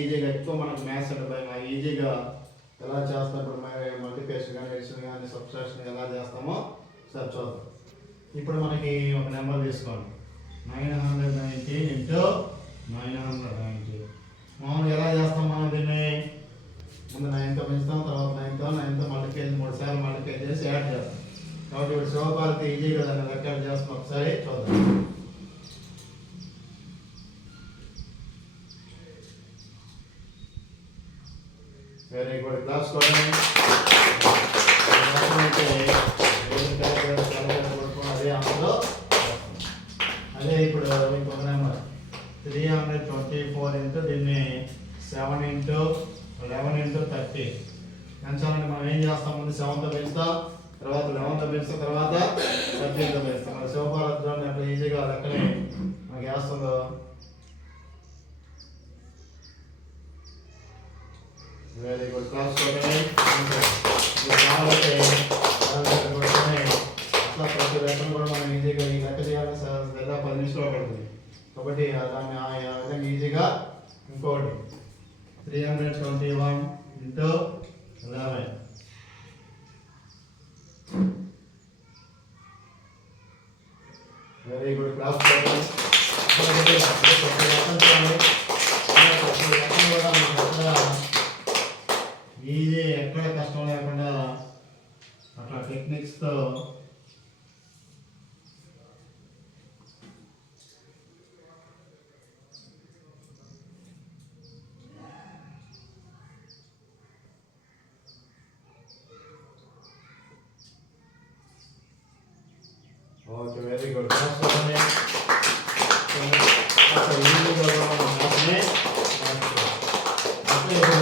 ఈజీగా ఎక్కువ మనకు మ్యాథ్స్ అంటే భయం ఈజీగా ఎలా చేస్తాం ఇప్పుడు మల్టిప్లికేషన్ కానీ ఎడిషన్ కానీ సబ్ట్రాక్షన్ ఎలా చేస్తామో సార్ చూద్దాం. ఇప్పుడు మనకి ఒక నెంబర్ తీసుకోండి 990 ఇంటూ 990. మామూలుగా ఎలా చేస్తాం మనం దీన్ని ముందు 9తో పెంచుతాం, తర్వాత 9తో మల్టిప్లికేషన్ 3 సార్లు మల్టిప్లై చేసి యాడ్ చేస్తాం. కాబట్టి ఇప్పుడు శివపాలకి ఈజీగా దాన్ని లెక్క చేస్తాం. ఒకసారి చూద్దాం. Very good. క్లాస్ అదే అందులో అదే ఇప్పుడు ఇంకొక నెంబర్ 324 ఇంటూ దీన్ని 7 ఇంటూ 11 ఇంటూ 30 పెంచాలంటే మనం ఏం చేస్తాం? ముందు 7తో పెంచుతాం, తర్వాత 11తో పెంచుతాం, తర్వాత 13తో పెంచుతాం. మరి శివపాలద్దాన్ని అట్లా ఈజీగా లెక్కనే మనకి వేస్తుందో. Very good. క్లాస్ కావాలంటే అట్లా ప్రతి లెక్కను కూడా మనం ఈజీగా ఈ లెక్క చేయాలని 10 నిమిషాలు పడుతుంది. కాబట్టి దాన్ని ఆ విధంగా ఈజీగా ఇంకోటి 321 ఇంటూ 11. Very good. క్లాస్ ఈజీ ఎక్కడ కష్టం లేకుండా అట్లా టెక్నిక్స్తో ఓకే. Very good. ఈజీగా